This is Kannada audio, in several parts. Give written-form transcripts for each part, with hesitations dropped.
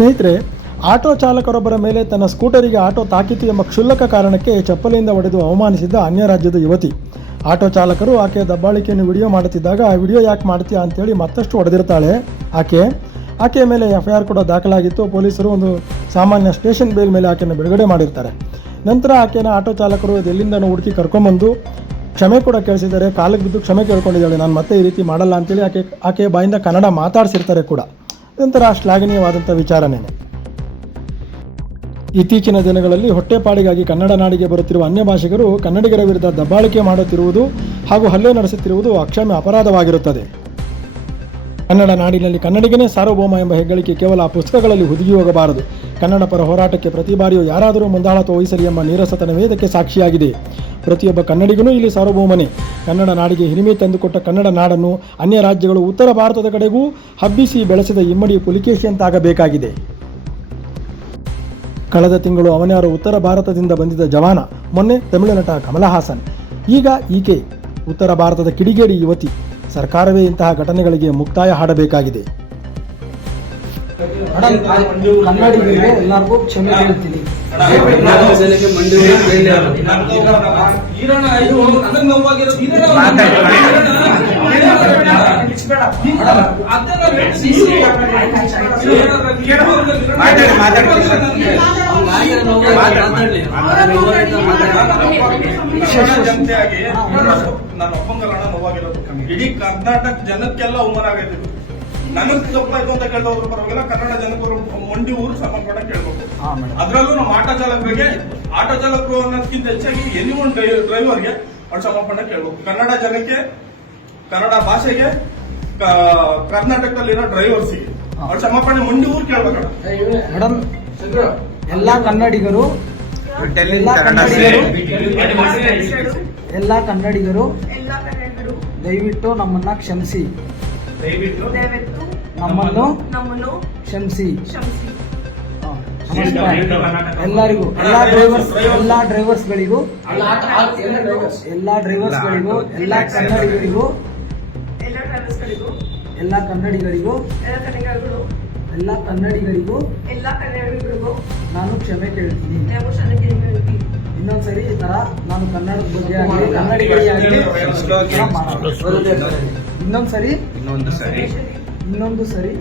ಸ್ನೇಹಿತರೆ, ಆಟೋ ಚಾಲಕರೊಬ್ಬರ ಮೇಲೆ ತನ್ನ ಸ್ಕೂಟರಿಗೆ ಆಟೋ ತಾಕಿತು ಎಂಬ ಕ್ಷುಲ್ಲಕ ಕಾರಣಕ್ಕೆ ಚಪ್ಪಲಿಯಿಂದ ಹೊಡೆದು ಅವಮಾನಿಸಿದ್ದ ಅನ್ಯ ರಾಜ್ಯದ ಯುವತಿ. ಆಟೋ ಚಾಲಕರು ಆಕೆಯ ದಬ್ಬಾಳಿಕೆಯನ್ನು ವಿಡಿಯೋ ಮಾಡುತ್ತಿದ್ದಾಗ ಆ ವಿಡಿಯೋ ಯಾಕೆ ಮಾಡ್ತೀಯಾ ಅಂತೇಳಿ ಮತ್ತಷ್ಟು ಹೊಡೆದಿರ್ತಾಳೆ ಆಕೆಯ ಮೇಲೆ FIR ಕೂಡ ದಾಖಲಾಗಿತ್ತು. ಪೊಲೀಸರು ಒಂದು ಸಾಮಾನ್ಯ ಸ್ಟೇಷನ್ ಬೇಲ್ ಮೇಲೆ ಆಕೆಯನ್ನು ಬಿಡುಗಡೆ ಮಾಡಿರ್ತಾರೆ. ನಂತರ ಆಕೆಯನ್ನು ಆಟೋ ಚಾಲಕರು ಎಲ್ಲಿಂದನೂ ಹುಡುಕಿ ಕರ್ಕೊಂಬಂದು ಕ್ಷಮೆ ಕೂಡ ಕೇಳಿಸಿದ್ದಾರೆ. ಕಾಲಿಗೆ ಬಿದ್ದು ಕ್ಷಮೆ ಕೇಳ್ಕೊಂಡಿದ್ದಾಳೆ, ನಾನು ಮತ್ತೆ ಈ ರೀತಿ ಮಾಡಲ್ಲ ಅಂತೇಳಿ ಆಕೆಯ ಬಾಯಿಂದ ಕನ್ನಡ ಮಾತಾಡಿಸಿರ್ತಾರೆ ಕೂಡ. ನಂತರ ಶ್ಲಾಘನೀಯವಾದಂಥ ವಿಚಾರನೇ. ಇತ್ತೀಚಿನ ದಿನಗಳಲ್ಲಿ ಹೊಟ್ಟೆಪಾಡಿಗಾಗಿ ಕನ್ನಡ ನಾಡಿಗೆ ಬರುತ್ತಿರುವ ಅನ್ಯ ಭಾಷಿಗರು ಕನ್ನಡಿಗರ ವಿರುದ್ಧ ದಬ್ಬಾಳಿಕೆ ಮಾಡುತ್ತಿರುವುದು ಹಾಗೂ ಹಲ್ಲೆ ನಡೆಸುತ್ತಿರುವುದು ಅಕ್ಷಮ್ಯ ಅಪರಾಧವಾಗಿರುತ್ತದೆ. ಕನ್ನಡ ನಾಡಿನಲ್ಲಿ ಕನ್ನಡಿಗನೇ ಸಾರ್ವಭೌಮ ಎಂಬ ಹೆಗ್ಗಳಿಕೆ ಕೇವಲ ಪುಸ್ತಕಗಳಲ್ಲಿ ಹುದುಗಿ ಹೋಗಬಾರದು. ಕನ್ನಡ ಪರ ಹೋರಾಟಕ್ಕೆ ಪ್ರತಿ ಬಾರಿಯೂ ಯಾರಾದರೂ ಮುಂದಾಳತ್ವ ವಹಿಸಲಿ ಎಂಬ ನೀರಸತನವೇ ಇದಕ್ಕೆ ಸಾಕ್ಷಿಯಾಗಿದೆ. ಪ್ರತಿಯೊಬ್ಬ ಕನ್ನಡಿಗನೂ ಇಲ್ಲಿ ಸಾರ್ವಭೌಮನೇ. ಕನ್ನಡ ನಾಡಿಗೆ ಹಿರಿಮೆ ತಂದುಕೊಟ್ಟ ಕನ್ನಡ ನಾಡನ್ನು ಅನ್ಯ ರಾಜ್ಯಗಳು ಉತ್ತರ ಭಾರತದ ಕಡೆಗೂ ಹಬ್ಬಿಸಿ ಬೆಳೆಸಿದ ಇಮ್ಮಡಿ ಪುಲಿಕೇಶಿಯಂತಾಗಬೇಕಾಗಿದೆ. ಕಳೆದ ತಿಂಗಳು ಅವನ್ಯಾರು ಉತ್ತರ ಭಾರತದಿಂದ ಬಂದಿದ್ದ ಜವಾನ, ಮೊನ್ನೆ ತಮಿಳು ನಟ ಕಮಲ ಹಾಸನ್, ಈಗ ಈಕೆ ಉತ್ತರ ಭಾರತದ ಕಿಡಿಗೇಡಿ ಯುವತಿ. ಸರ್ಕಾರವೇ ಇಂತಹ ಘಟನೆಗಳಿಗೆ ಮುಕ್ತಾಯ ಹಾಡಬೇಕಾಗಿದೆ. ಕನ್ನಡಿಗರಿಗೆ ಎಲ್ಲರಿಗೂ ಕ್ಷಮೆ ಹೇಳ್ತೀನಿ. ನಾನು ಒಪ್ಪಂಗಲ್ಲ ನೋವಾಗಿರೋದು. ಇಡೀ ಕರ್ನಾಟಕ ಜನಕ್ಕೆಲ್ಲ ಅವಮಾನ ಆಗೈತೆ. ನನಗ್ ತಪ್ಪಾಯ್ತು ಅಂತ ಕೇಳ್ದವ್ರು ಪರವಾಗಿಲ್ಲ, ಕನ್ನಡ ಜನಕ್ಕೆ ಮಂಡಿ ಊರು ಸಮರ್ಪಣ ಕೇಳ್ಬೇಕು. ಅದ್ರಲ್ಲೂ ನಮ್ಮ ಆಟೋ ಚಾಲಕರು ಅನ್ನೋದಕ್ಕಿಂತ ಹೆಚ್ಚಾಗಿ ಎನಿ ಒಂದು ಡ್ರೈವರ್ಗೆ ಅವ್ರು ಸಮರ್ಪಣೆ ಕೇಳ್ಬೇಕು. ಕನ್ನಡ ಜನಕ್ಕೆ, ಕನ್ನಡ ಭಾಷೆಗೆ, ಕರ್ನಾಟಕದಲ್ಲಿರೋ ಡ್ರೈವರ್ಸಿಗೆ ಅವ್ರು ಸಮರ್ಪಣೆ ಮಂಡಿ ಊರು ಕೇಳ್ಬೇಕಣ್ಣ. ಮೇಡಮ್, ಎಲ್ಲಾ ಕನ್ನಡಿಗರು ದಯವಿಟ್ಟು ನಮ್ಮನ್ನ ಕ್ಷಮಿಸಿ, ನಮ್ಮನ್ನು ಕ್ಷಮಿಸಿ. ಎಲ್ಲರಿಗೂ, ಎಲ್ಲಾ ಡ್ರೈವರ್ಸ್ಗಳಿಗೂ, ಎಲ್ಲ ಕನ್ನಡಿಗರಿಗೂ ನಾನು ಕ್ಷಮೆ ಕೇಳ್ತೀನಿ. ಇನ್ನೊಂದ್ಸರಿ ಈ ತರ ನಾನು ಕನ್ನಡದ ಬಗ್ಗೆ ಆಗಲಿ, ಕನ್ನಡಿಗರಿಗೆ ಆಗಲಿ ಇನ್ನೊಂದು ಸರಿ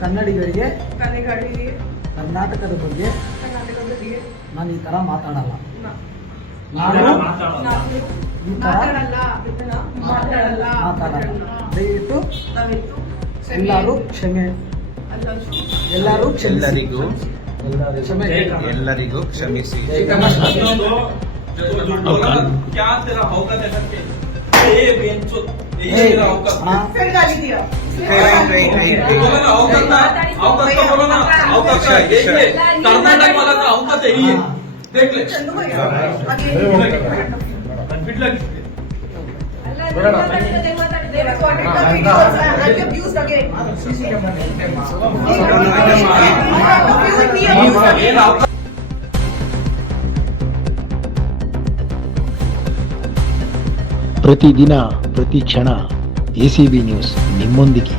ಕನ್ನಡಿಗರಿಗೆ ಕರ್ನಾಟಕದ ಬಗ್ಗೆ ನಾನು ಈ ತರ ಮಾತಾಡಲ್ಲ. ದಯವಿಟ್ಟು ಎಲ್ಲರೂ ಕ್ಷಮೆ, ಎಲ್ಲರಿಗೂ ಕ್ಷಮಿಸಿ. ಪ್ರತಿದಿನ, ಪ್ರತಿ ಕ್ಷಣ ACB ನ್ಯೂಸ್ ನಿಮ್ಮೊಂದಿಗೆ.